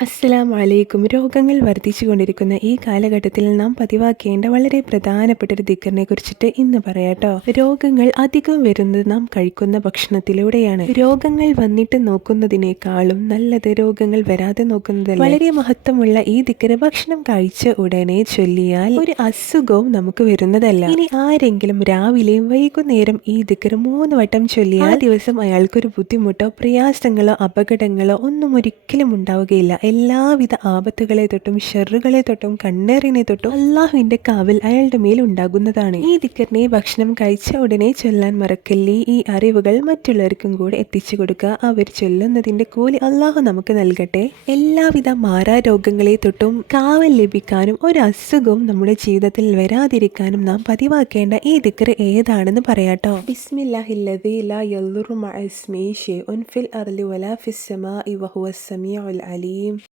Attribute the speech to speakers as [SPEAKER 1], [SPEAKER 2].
[SPEAKER 1] അസ്സലാം വലൈക്കും രോഗങ്ങൾ വർദ്ധിച്ചുകൊണ്ടിരിക്കുന്ന ഈ കാലഘട്ടത്തിൽ നാം പതിവാക്കേണ്ട വളരെ പ്രധാനപ്പെട്ട ഒരു ദിക്കറിനെ കുറിച്ചിട്ട് ഇന്ന് പറയാട്ടോ. രോഗങ്ങൾ അധികം വരുന്നത് നാം കഴിക്കുന്ന ഭക്ഷണത്തിലൂടെയാണ്. രോഗങ്ങൾ വന്നിട്ട് നോക്കുന്നതിനേക്കാളും നല്ലത് രോഗങ്ങൾ വരാതെ നോക്കുന്നത് വളരെ മഹത്വമുള്ള ഈ ദിക്കറ് ഭക്ഷണം കഴിച്ച ഉടനെ ചൊല്ലിയാൽ ഒരു അസുഖവും നമുക്ക് വരുന്നതല്ല. ഇനി ആരെങ്കിലും രാവിലെയും വൈകുന്നേരം ഈ ദിക്കറ് മൂന്ന് വട്ടം ചൊല്ലിയാൽ ദിവസം അയാൾക്കൊരു ബുദ്ധിമുട്ടോ പ്രയാസങ്ങളോ അപകടങ്ങളോ ഒന്നും ഒരിക്കലും ഉണ്ടാവുകയില്ല. എല്ലാവിധ ആപത്തുകളെ തൊട്ടും ഷെറുകളെ തൊട്ടും കണ്ണേറിനെ തൊട്ടും അള്ളാഹുവിന്റെ കാവൽ അയാളുടെ മേൽ ഉണ്ടാകുന്നതാണ്. ഈ ദിക്കറിനെ ഭക്ഷണം കഴിച്ച ഉടനെ ചൊല്ലാൻ മറക്കല്ലേ? ഈ അറിവുകൾ മറ്റുള്ളവർക്കും കൂടെ എത്തിച്ചു കൊടുക്കുക. അവർ ചൊല്ലുന്നതിന്റെ കൂലി അള്ളാഹു നമുക്ക് നൽകട്ടെ. എല്ലാവിധ മാരാരോഗങ്ങളെ തൊട്ടും കാവൽ ലഭിക്കാനും ഒരു അസുഖവും നമ്മുടെ ജീവിതത്തിൽ വരാതിരിക്കാനും നാം പതിവാക്കേണ്ട ഈ ദിക്കർ ഏതാണെന്ന് പറയാട്ടോ. ബിസ്മില്ലാഹില്ലദീ